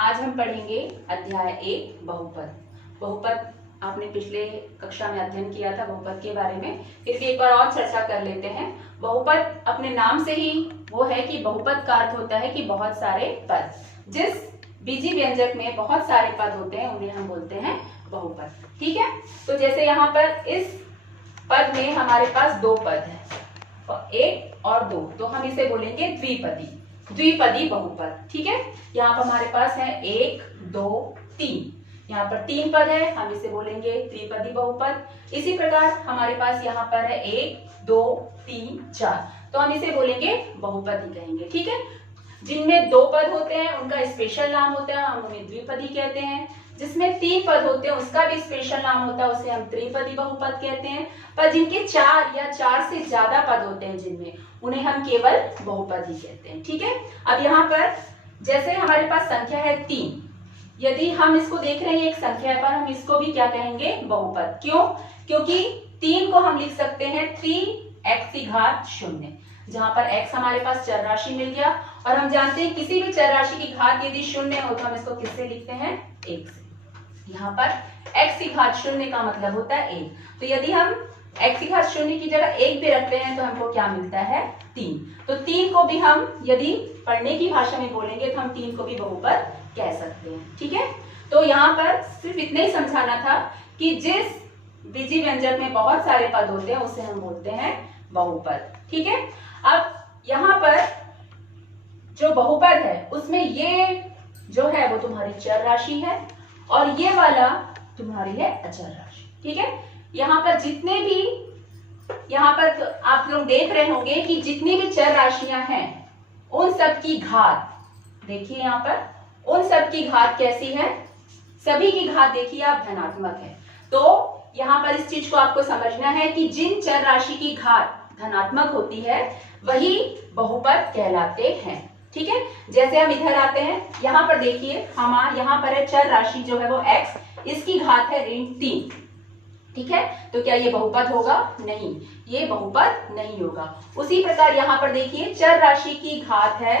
आज हम पढ़ेंगे अध्याय 1 बहुपद। बहुपद आपने पिछले कक्षा में अध्ययन किया था बहुपद के बारे में, फिर भी एक बार और चर्चा कर लेते हैं। बहुपद अपने नाम से ही वो है कि बहुपद का अर्थ होता है कि बहुत सारे पद। जिस बीजी व्यंजक में बहुत सारे पद होते हैं उन्हें हम बोलते हैं बहुपद। ठीक है, तो जैसे यहाँ पर इस पद में हमारे पास दो पद है, एक और दो, तो हम इसे बोलेंगे द्विपदी, द्विपदी बहुपद। ठीक है, यहाँ पर हमारे पास है 1 2 3, यहाँ पर 3 पद है, हम इसे बोलेंगे त्रिपदी बहुपद। इसी प्रकार हमारे पास यहाँ पर है 1 2 3 4, तो हम इसे बोलेंगे बहुपदी कहेंगे। ठीक है, जिनमें 2 पद होते हैं उनका स्पेशल नाम होता है, हम उन्हें द्विपदी कहते हैं। जिसमें 3 पद होते हैं उसका भी स्पेशल नाम होता है, उसे हम त्रिपदी बहुपद कहते हैं। पर जिनके 4 या 4 से ज्यादा पद होते हैं जिनमें, उन्हें हम केवल बहुपदी कहते हैं। ठीक है, अब यहाँ पर जैसे हमारे पास संख्या है 3, यदि हम इसको देख रहे हैं एक संख्या पर, हम इसको भी क्या कहेंगे बहुपद। क्यों? क्योंकि 3 को हम लिख सकते हैं 3x की घात 0, जहां पर x हमारे पास चर राशि मिल गया, और हम जानते हैं किसी भी चर राशि की घात यदि 0 हो तो हम इसको किससे लिखते हैं? 1 से। यहाँ पर x की घात 0 का मतलब होता है 1, तो यदि हम x की घात 0 की जगह 1 भी रखते हैं तो हमको क्या मिलता है? 3। तो 3 को भी हम यदि पढ़ने की भाषा में बोलेंगे तो हम 3 को भी बहुपद कह सकते हैं। ठीक है, तो यहाँ पर सिर्फ इतना ही समझाना था कि जिस बीजी व्यंजक में बहुत सारे पद होते हैं उसे हम बोलते हैं बहुपद। ठीक है, अब यहाँ पर जो बहुपद है उसमें ये जो है वो तुम्हारी चर राशि है और ये वाला तुम्हारी है अचर राशि। ठीक है, यहाँ पर जितने भी यहाँ पर तो आप लोग देख रहे होंगे कि जितनी भी चर राशियां हैं उन सब की घात, देखिए यहाँ पर उन सब की घात कैसी है? सभी की घात देखिए आप धनात्मक है। तो यहाँ पर इस चीज को आपको समझना है कि जिन चर राशि की घात धनात्मक होती है वही बहुपद कहलाते हैं। ठीक है, जैसे हम इधर आते हैं, यहाँ पर देखिए हम यहाँ पर है चर राशि जो है वो x, इसकी घात है ऋण 3। ठीक है, तो क्या ये बहुपद होगा? नहीं, ये बहुपद नहीं होगा। उसी प्रकार यहाँ पर देखिए चर राशि की घात है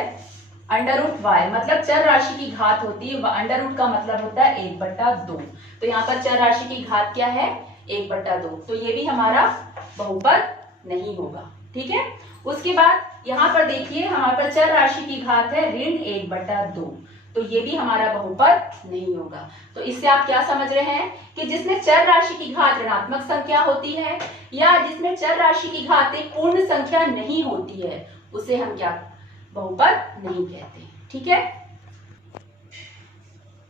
√y, मतलब चर राशि की घात होती है, √ का मतलब होता है 1/2, तो यहाँ पर चर राशि की घात क्या है? 1/2, तो ये भी हमारा बहुपद नहीं होगा। ठीक है, उसके बाद यहाँ पर देखिए हमारे पर चर राशि की घात है ऋण 1/2, तो ये भी हमारा बहुपद नहीं होगा। तो इससे आप क्या समझ रहे हैं कि जिसमें चर राशि की घात ऋणात्मक संख्या होती है या जिसमें चर राशि की घात एक पूर्ण संख्या नहीं होती है उसे हम क्या बहुपद नहीं कहते। ठीक है,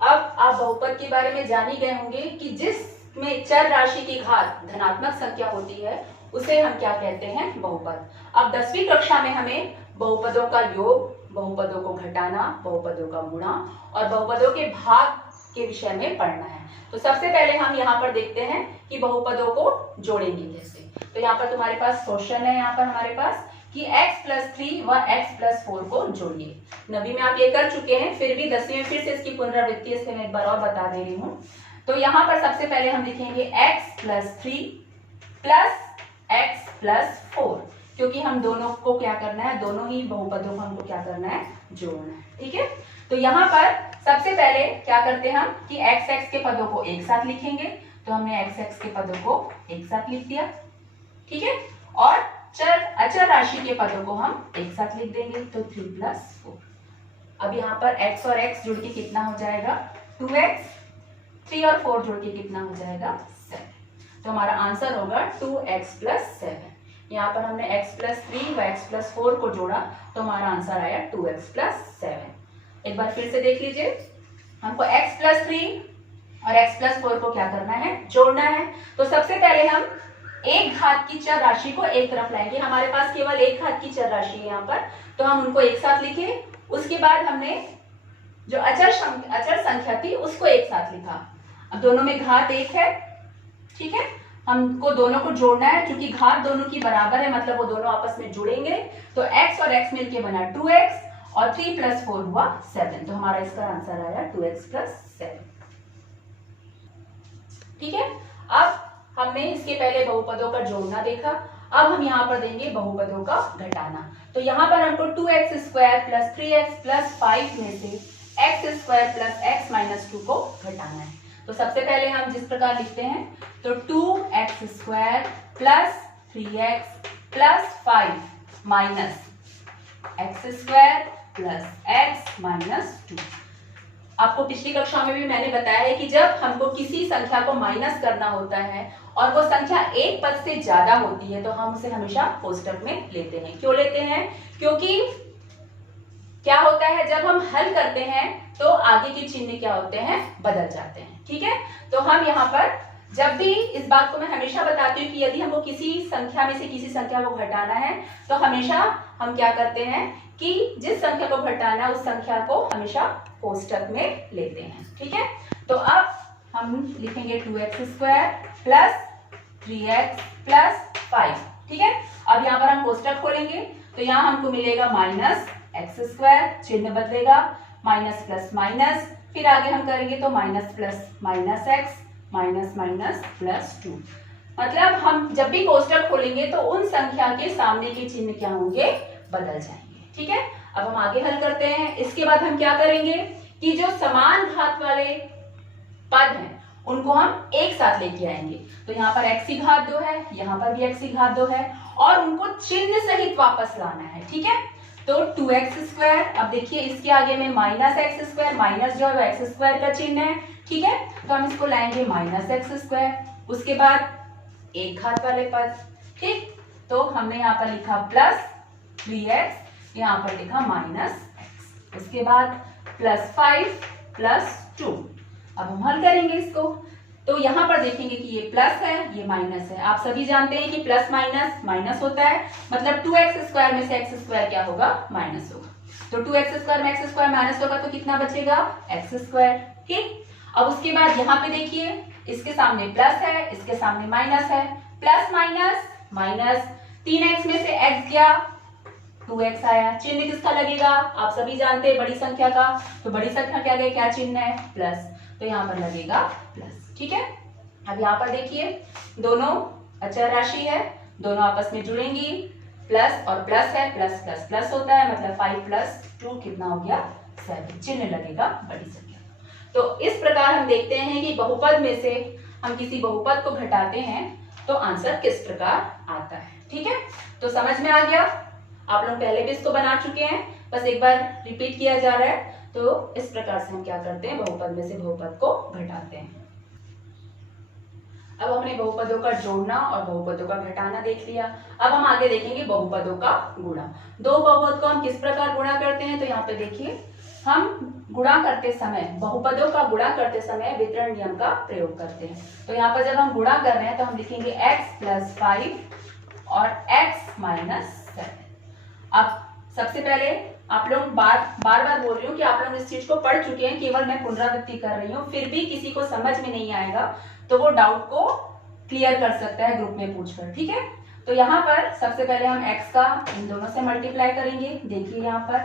अब आप बहुपद के बारे में जान ही गए होंगे कि जिसमें चर राशि की घात धनात्मक संख्या होती है उसे हम क्या कहते हैं? बहुपद। अब 10वीं कक्षा में हमें बहुपदों का योग, बहुपदों को घटाना, बहुपदों का गुणा और बहुपदों के भाग के विषय में पढ़ना है। तो सबसे पहले हम यहाँ पर देखते हैं कि बहुपदों को जोड़ेंगे कैसे। तो यहाँ पर तुम्हारे पास क्वेश्चन है यहाँ पर हमारे पास कि x+3 व x+4 को जोड़िए। 9वीं में आप ये कर चुके हैं, फिर भी 10वीं में फिर से इसकी पुनरावृत्ति इसलिए मैं एक बार और बता दे रही हूँ। तो यहाँ पर सबसे पहले हम लिखेंगे x+3 + x+4, क्योंकि हम दोनों को क्या करना है? दोनों ही बहुपदों को हमको क्या करना है? जोड़ना है। ठीक है, तो यहाँ पर सबसे पहले क्या करते हैं हम कि x के पदों को एक साथ लिखेंगे, तो हमने x के पदों को एक साथ लिख दिया। ठीक है, और अचर राशि के पदों को हम एक साथ लिख देंगे, तो 3 + 4। अब यहाँ पर x और x जुड़ के कितना हो जाएगा? 2x, 3 और 4 जुड़ के कितना हो जाएगा? 7। तो हमारा आंसर होगा 2x + 7। यहाँ पर हमने x+3 व x+4 को जोड़ा तो हमारा आंसर आया 2x + 7। एक बार फिर से देख लीजिए, हमको x+3 और x+4 को क्या करना है? जोड़ना है। तो सबसे पहले हम एक घात की चर राशि को एक तरफ लाएंगे। हमारे पास केवल एक घात की चर राशि है यहाँ पर, तो हम उनको एक साथ लिखे। उसके बाद हमने जो अचर संख्या थी उसको एक साथ लिखा। अब दोनों में घात 1 है। ठीक है, हमको दोनों को जोड़ना है, क्योंकि घात दोनों की बराबर है, मतलब वो दोनों आपस में जुड़ेंगे। तो x और x मिलके बना 2x और 3 + 4 हुआ 7, तो हमारा इसका आंसर आया 2x + 7। ठीक है, अब हमने इसके पहले बहुपदों का जोड़ना देखा, अब हम यहाँ पर देंगे बहुपदों का घटाना। तो यहाँ पर हमको 2x² + 3x + 5 में से x² square plus x minus 2 को घटाना है। तो सबसे पहले हम जिस प्रकार लिखते हैं तो 2x square plus 3x plus 5 minus x square plus x minus 2। आपको पिछली कक्षा में भी मैंने बताया है कि जब हमको किसी संख्या को माइनस करना होता है और वो संख्या एक पद से ज्यादा होती है तो हम उसे हमेशा कोष्टक में लेते हैं। क्यों लेते हैं? क्योंकि क्या होता है जब हम हल करते हैं तो आगे के चिन्ह क्या होते हैं, बदल जाते हैं। ठीक है, तो हम यहाँ पर जब भी इस बात को मैं हमेशा बताती हूँ कि यदि हमको किसी संख्या में से किसी संख्या को घटाना है तो हमेशा हम क्या करते हैं कि जिस संख्या को घटाना है उस संख्या को हमेशा कोष्टक में लेते हैं। ठीक है, तो अब हम लिखेंगे 2x square plus 3x plus 5। ठीक है, अब यहाँ पर हम कोष्टक खोलेंगे तो यहाँ हमको मिलेगा माइनस एक्स स्क्वायर, चिन्ह बदलेगा, माइनस प्लस माइनस, फिर आगे हम करेंगे तो minus plus minus x minus minus plus 2। मतलब हम जब भी कोष्टक खोलेंगे तो उन संख्या के सामने के चिन्ह क्या होंगे, बदल जाएंगे। ठीक है, अब हम आगे हल करते हैं। इसके बाद हम क्या करेंगे कि जो समान घात वाले पद हैं उनको हम एक साथ लेके आएंगे। तो यहाँ पर x की घात 2 है, यहाँ पर भी x की घात 2 है और उनको चिन्ह सहित वापस लाना है। ठीक है, तो 2x स्क्वायर, अब देखिए इसके आगे में माइनस एक्स स्क्वायर, माइनस जो है एक्स स्क्वायर का चिन्ह है। ठीक है, तो हम इसको लाएंगे माइनस एक्स स्क्वायर, उसके बाद एक घात वाले पद। ठीक, तो हमने यहाँ पर लिखा प्लस 3x, यहाँ पर लिखा माइनस एक्स, उसके बाद प्लस 5 प्लस 2। अब हम हल करेंगे इसको तो यहाँ पर देखेंगे कि ये प्लस है ये माइनस है। आप सभी जानते हैं कि प्लस माइनस माइनस होता है, मतलब 2x स्क्वायर में से x स्क्वायर क्या होगा, माइनस होगा। तो 2x स्क्वायर में x स्क्वायर माइनस होगा तो कितना बचेगा, x स्क्वायर। ठीक, अब उसके बाद यहाँ पे देखिए इसके सामने प्लस है, इसके सामने माइनस है, प्लस माइनस माइनस, 3x में से x गया 2x आया, चिन्ह किसका लगेगा, आप सभी जानते हैं बड़ी संख्या का। तो बड़ी संख्या क्या गया, क्या चिन्ह है, प्लस, तो यहाँ पर लगेगा प्लस। ठीक है, अब यहाँ पर देखिए दोनों अचर राशि है, दोनों आपस में जुड़ेंगी, प्लस और प्लस है, प्लस प्लस प्लस होता है, मतलब 5 प्लस 2 कितना हो गया, 7, चिन्ह लगेगा बड़ी संख्या। तो इस प्रकार हम देखते हैं कि बहुपद में से हम किसी बहुपद को घटाते हैं तो आंसर किस प्रकार आता है। ठीक है, तो समझ में आ गया, आप लोग पहले भी इसको बना चुके हैं, बस एक बार रिपीट किया जा रहा है। तो इस प्रकार से हम क्या करते हैं, बहुपद में से बहुपद को घटाते हैं। अब हमने बहुपदों का जोड़ना और बहुपदों का घटाना देख लिया। अब हम आगे देखेंगे बहुपदों का गुणा। दो बहुपद को हम किस प्रकार गुणा करते हैं, तो यहाँ पे देखिए हम गुणा करते समय, बहुपदों का गुणा करते समय वितरण नियम का प्रयोग करते हैं। तो यहाँ पर जब हम गुणा कर रहे हैं तो हम लिखेंगे x प्लस 5 और x माइनस 7। अब सबसे पहले आप लोग बार बार बोल रही हूँ कि आप लोग इस चीज को पढ़ चुके हैं, केवल मैं पुनरावृत्ति कर रही हूँ। फिर भी किसी को समझ में नहीं आएगा तो वो डाउट को क्लियर कर सकता है ग्रुप में पूछकर। ठीक है, तो यहाँ पर सबसे पहले हम x का इन दोनों से मल्टीप्लाई करेंगे। देखिए यहाँ पर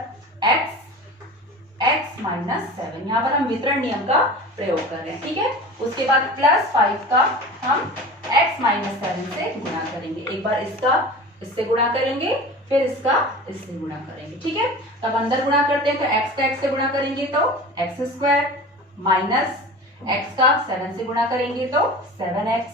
x माइनस 7, यहाँ पर हम वितरण नियम का प्रयोग कर रहे हैं। ठीक है, उसके बाद प्लस 5 का हम x माइनस 7 से गुणा करेंगे। एक बार इसका इससे गुणा करेंगे, फिर इसका इससे गुणा करेंगे। ठीक है, तब अंदर गुणा करते हैं तो x का x से गुणा करेंगे तो x स्क्वायर माइनस x का 7 से गुणा करेंगे तो 7x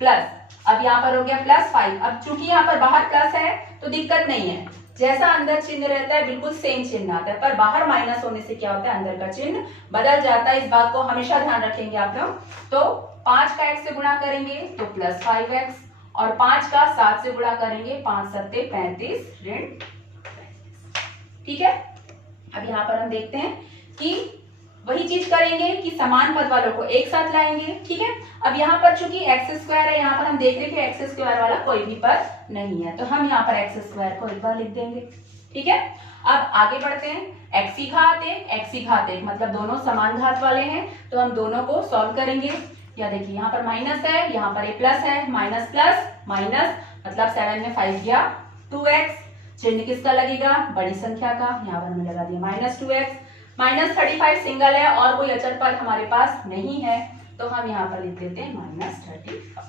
प्लस, अब यहाँ पर हो गया प्लस 5। अब चूंकि यहाँ पर बाहर प्लस है तो दिक्कत नहीं है, जैसा अंदर चिन्ह रहता है बिल्कुल सेम चिन्ह आता है, पर बाहर माइनस होने से क्या होता है, अंदर का चिन्ह बदल जाता है। इस बात को हमेशा ध्यान रखेंगे आप लोग। तो 5 का x से गुणा करेंगे तो प्लस 5x और 5 का 7 से गुणा करेंगे, 5 सत्ते 35 ऋण 35। ठीक है, अब यहाँ पर हम देखते हैं कि वही चीज करेंगे कि समान पद वालों को एक साथ लाएंगे। ठीक है, अब यहाँ पर चूंकि एक्स स्क्वायर है, यहाँ पर हम देख रहे हैं कि एक्स स्क्वायर वाला कोई भी पद नहीं है, तो हम यहाँ पर एक्स स्क्वायर को एक बार लिख देंगे। ठीक है, अब आगे बढ़ते हैं। एक्स की घात 1 एक्स की घात 1 मतलब दोनों समान घात वाले हैं, तो हम दोनों को सॉल्व करेंगे। या देखिए यहाँ पर माइनस है, यहाँ पर ए प्लस है, माइनस प्लस माइनस मतलब 7 में 5 गया 2x, चिन्ह किसका लगेगा, बड़ी संख्या का, यहाँ पर हमने लगा दिया माइनस 2x। माइनस 35 सिंगल है और कोई अचर पद हमारे पास नहीं है, तो हम यहाँ पर लिख देते हैं माइनस 35।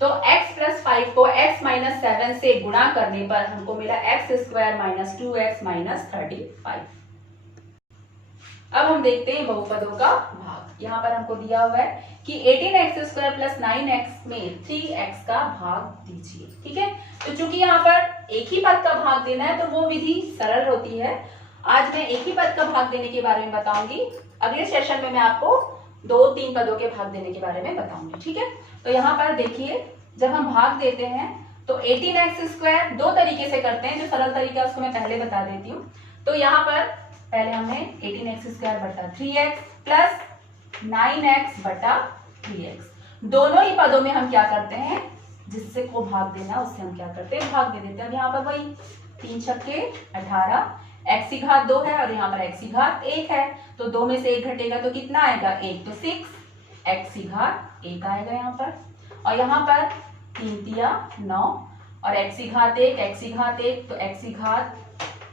तो x प्लस 5 को x माइनस 7 से गुणा करने पर हमको मिला x square minus 2x minus 35। अब हम देखते हैं बहुपदों का भाग। यहाँ पर हमको दिया हुआ है कि 18x² प्लस 9x में 3x का भाग दीजिए। ठीक है, तो चूंकि यहाँ पर एक ही पद का भाग देना है तो वो विधि सरल होती है। आज मैं एक ही पद का भाग देने के बारे में बताऊंगी, अगले सेशन में मैं आपको 2-3 पदों के भाग देने के बारे में बताऊंगी। ठीक है, तो यहाँ पर देखिए, जब हम भाग देते हैं तो 18x² दो तरीके से करते हैं। जो सरल तरीका उसको मैं पहले बता देती हूँ। तो यहाँ पर पहले हमने 18x² बटा 3x प्लस 9x बटा 3x, दोनों ही पदों में हम क्या करते हैं, जिससे को भाग देना उससे हम क्या करते हैं, भाग दे देते हैं। अब यहाँ पर वही 3 छक्के 18, x की घात 2 है और यहाँ पर x की घात 1 है, तो 2 में से 1 घटेगा तो कितना आएगा, 1, तो 6 x की घात 1 आएगा यहाँ पर। और यहाँ पर 3 तिया 9 और x की घात 1, x की घात 1, तो x की घात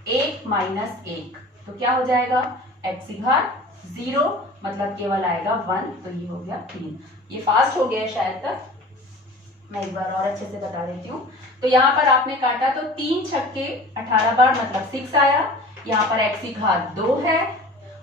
1 माइनस 1, तो क्या हो जाएगा, x की घात 0, मतलब केवल आएगा 1, तो ये हो गया 3। ये फास्ट हो गया शायद तक, मैं एक बार और अच्छे से बता देती हूँ। तो यहाँ पर आपने काटा तो 3 छक्के 18 बार मतलब 6 आया। यहाँ पर x की घात 2 है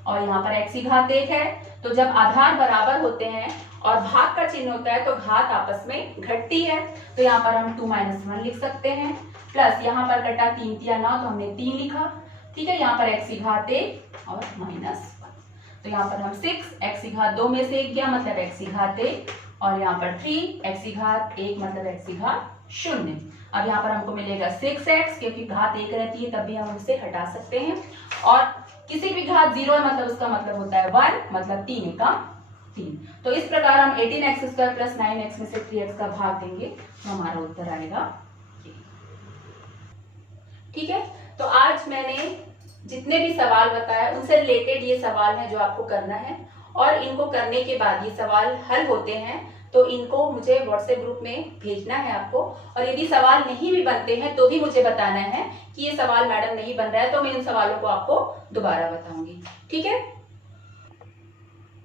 और यहाँ पर x की घात 1 है। तो जब आधार बराबर होते हैं और भाग का चिन्ह होता है तो घात आपस में घटती है, तो यहाँ पर हम 2 - 1 लिख सकते हैं। प्लस यहाँ पर कटा 3 तिया 9, तो हमने 3 लिखा। ठीक है, यहाँ पर x की घात 1 और -1, तो यहाँ पर हम 6, x की घात 2 में से 1 गया मतलब x की घात 1, और यहाँ पर 3, x की घात 1 मतलब x की घात 0। अब यहाँ पर हमको मिलेगा 6x, क्योंकि घात 1 रहती है तब भी हम उसे हटा सकते हैं। और किसी भी घात 0 है मतलब उसका मतलब होता है 1, मतलब 3 का 3। तो इस प्रकार हम 18x² प्लस 9x में से 3x का भाग देंगे तो हमारा उत्तर आएगा। ठीक है, तो आज मैंने जितने भी सवाल बताए उनसे रिलेटेड ये सवाल है जो आपको करना है, और इनको करने के बाद ये सवाल हल होते हैं तो इनको मुझे व्हाट्सएप ग्रुप में भेजना है आपको। और यदि सवाल नहीं भी बनते हैं तो भी मुझे बताना है कि ये सवाल मैडम नहीं बन रहा है, तो मैं इन सवालों को आपको दोबारा बताऊंगी। ठीक है,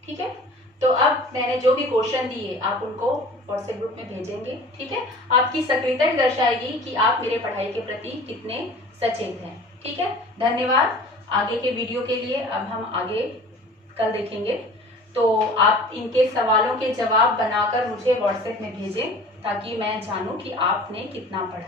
ठीक है, तो अब मैंने जो भी क्वेश्चन दिए आप उनको व्हाट्सएप ग्रुप में भेजेंगे। ठीक है, आपकी सक्रियता दर्शाएगी कि आप मेरे पढ़ाई के प्रति कितने सचेत हैं। ठीक है, धन्यवाद। आगे के वीडियो के लिए अब हम आगे कल देखेंगे, तो आप इनके सवालों के जवाब बनाकर मुझे व्हाट्सएप में भेजें ताकि मैं जानूं कि आपने कितना पढ़ा।